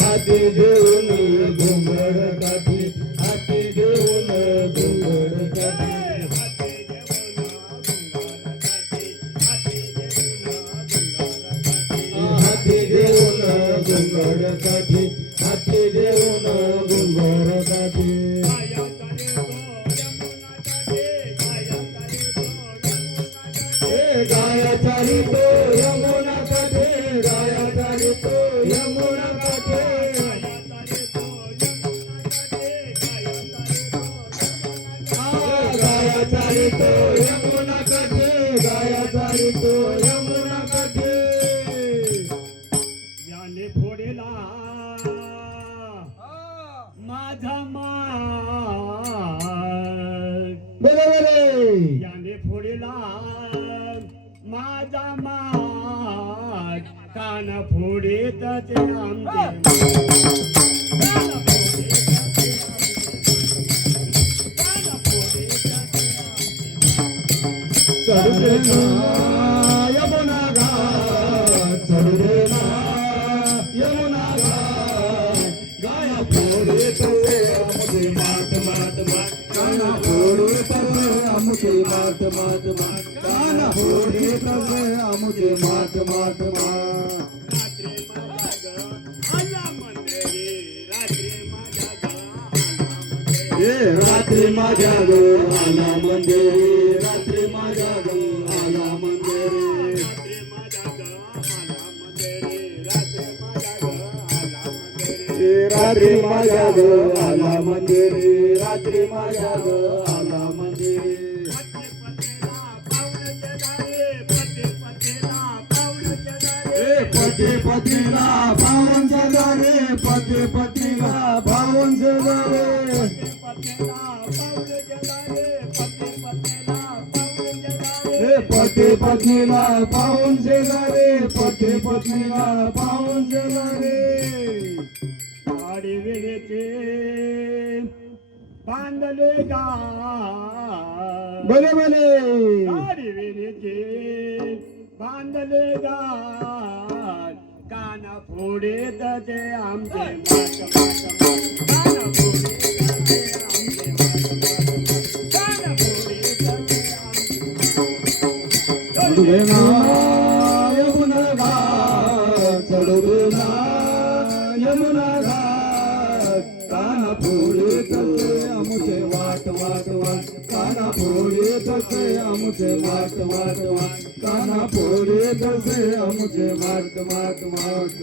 हाती देऊन घुंगड काठी, हाती देऊन घुंगड काठी, हाती देऊन घुंगड काठी, हाती देऊन घुंगड काठी. गाया चाली तो यमुना काठे, गाया चाली तो यमुना काठे, गाया चाली तो यमुना काठे, गाया चाली तो यमुना काठे. याने फोडेला माझा माग, बरोबर याने फोडेला माझा माग, कान फोडीत ते आमचे चढले ना यमुना घाट, चढले ना यमुना घाट, गाया फोडे तसे आमचे मात मात मात, काना फोडे तसे आमचे मात मात मात, काना फोडे तसे आमचे मात मात मात. रात्री माझ्या ग आला मंदिरी, रात्री माझ्या ग आला मंदिरी, रात्री माझ्या ग आला मंदिरी, रात्री माझ्या ग आला मंदिरी. पती पतीला पावन जगारे, पती पतीला पावन जगारे, पती पत्नीला पाहून शेजारे, पती पत्नीला पाहून शेजारे. गाडी वेळेचे बांधले गा, भले भले गाडी वेळेचे बांधले गा, काना फोडे ते आमचे मात मात, काना फोडे ते आमचे मात मात, काना फोडे ते चढले ना यमुना घाट, चढले ना यमुना घाट, काना फोडे तसे आमचे वाट वाट वाट, काना फोडे तसे आमचे वाट वाट वाट, काना फोडे तसे आमचे वाट वाट वाट.